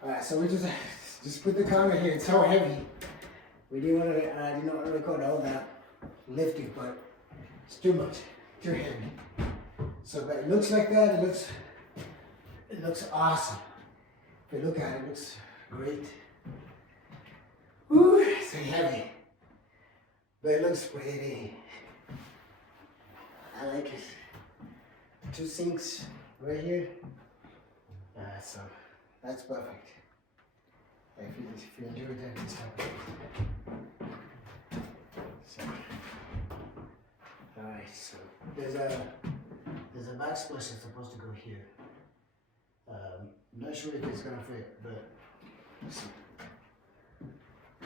Alright, so we just put the counter here. It's so heavy. We didn't want to. I did not want to record all that lifting, but it's too much, too heavy. So, but it looks like that. It looks awesome. If you look at it, it looks great. Woo, it's so heavy, but it looks pretty. I like it. 2 sinks right here. So that's perfect. If you enjoy that, this type of thing. So, alright, so there's a backsplash that's supposed to go here. I'm not sure if it's gonna fit, but let's see.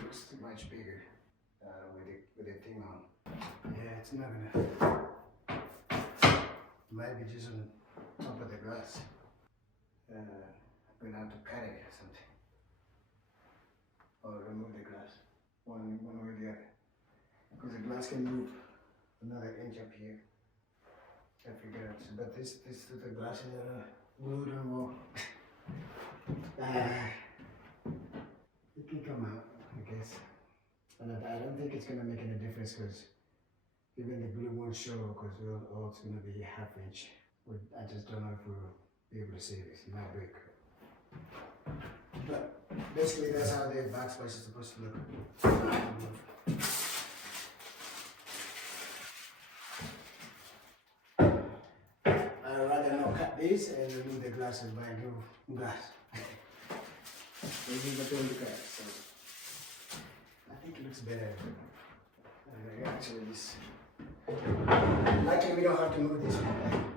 It's too much bigger with the thing on. Yeah, it's not gonna. Might be just on top of the glass. I'm gonna have to cut it or something, or remove the glass, one way or the other, because the glass can move another inch up here. I figured out, but this the glasses are glued on more. It can come out, I guess, and I don't think it's gonna make any difference because even the glue won't show because it's gonna be a 1/2 inch. I just don't know if we'll be able to see this. It might break. But basically that's how the backsplash is supposed to look. I'd rather not cut this and remove the glasses by glue glass. Remove the glue glass. So I think it looks better. Actually this. Luckily we don't have to move this one.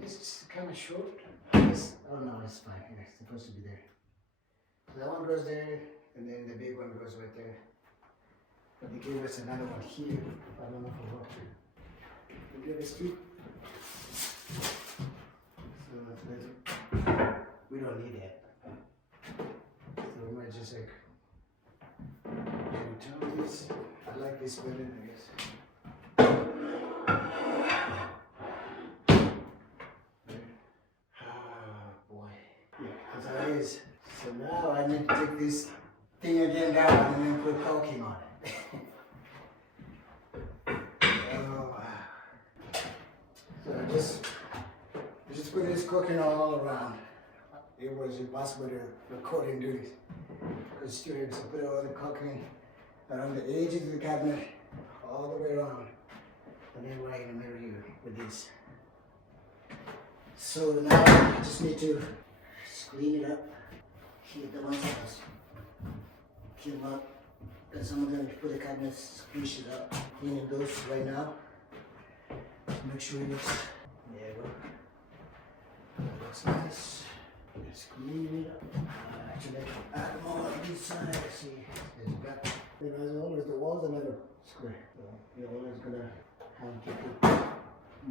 This is kind of short. Oh no, it's fine. It's supposed to be there. So that one goes there, and then the big one goes right there. But they gave us another one here. I don't know for what. They gave us 2. So that's better. We don't need that. So we might just like turn this. I like this better, I guess. Is. So now I need to take this thing again down and then put caulking on it. So I just put this caulking all around. It was impossible to record and do this because students put all the caulking around the edges of the cabinet, all the way around, and then right in the middle here with this. So now I just need to clean it up, keep the ones that keep them up, and some of them put the cabinets, squish it up, cleaning those right now. Make sure it looks, there you go. It looks nice. Just clean it up. Actually, add more on this side. See, there's a gap. As always, the walls are never square. So you're always gonna have to put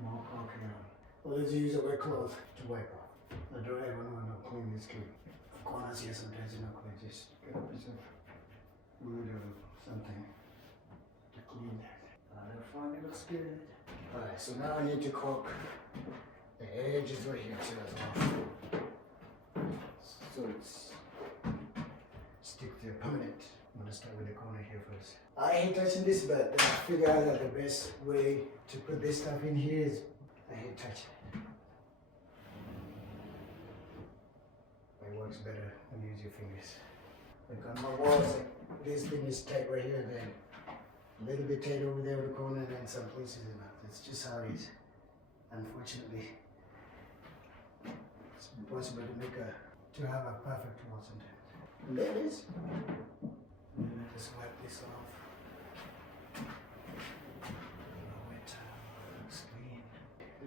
more caulking on. Always use a wet cloth to wipe off. I don't ever want to clean this clean. Corners here sometimes you're not clean. Just get a piece of wood or something to clean that. The front it looks good. Alright, so now I need to caulk the edges right here too as well. So it's stick to permanent. I'm gonna start with the corner here first. I hate touching this, but I figure out that the best way to put this stuff in here is I hate touching it. It works better when you use your fingers. Like on my walls, like this thing is tight right here, then a little bit tight over there in the corner, and then some places in that. It's just how it is. Unfortunately, it's impossible to have a perfect wall sometimes. And there it is. And then I just wipe this off. Wet towel, looks clean.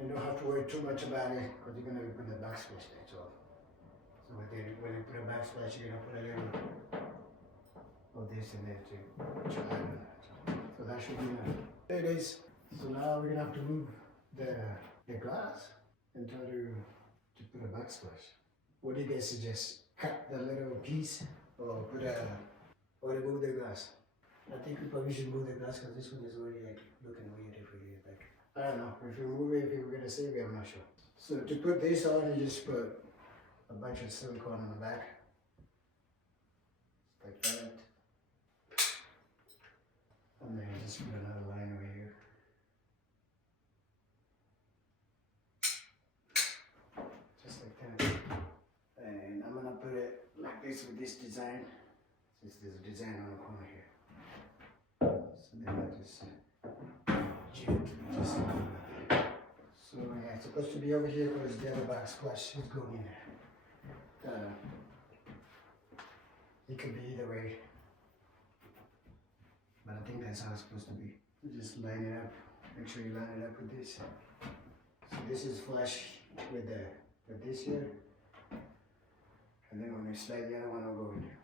And you don't have to worry too much about it because you're gonna put the backsplash there. So when you put a backsplash, you're gonna put a little of this in there too. So that should be enough. There it is. So now we're gonna have to move the glass and try to put a backsplash. What do you guys suggest? Cut the little piece or remove the glass? I think we probably should move the glass because this one is already like looking weird if we like. I don't know. If you move it, if we're gonna save it, I'm not sure. So to put this on, you just put a bunch of silicone on the back. Like that. And then just put another line over here. Just like that. And I'm gonna put it like this with this design. Since there's a design on the corner here. So then I just jam it to be just like that. So yeah, it's supposed to be over here because the other backsplash is going in there. It could be either way. But I think that's how it's supposed to be. You just line it up. Make sure you line it up with this. So this is flush with this here. And then when we slide the other one, I'll go in there.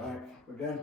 Alright, we're done.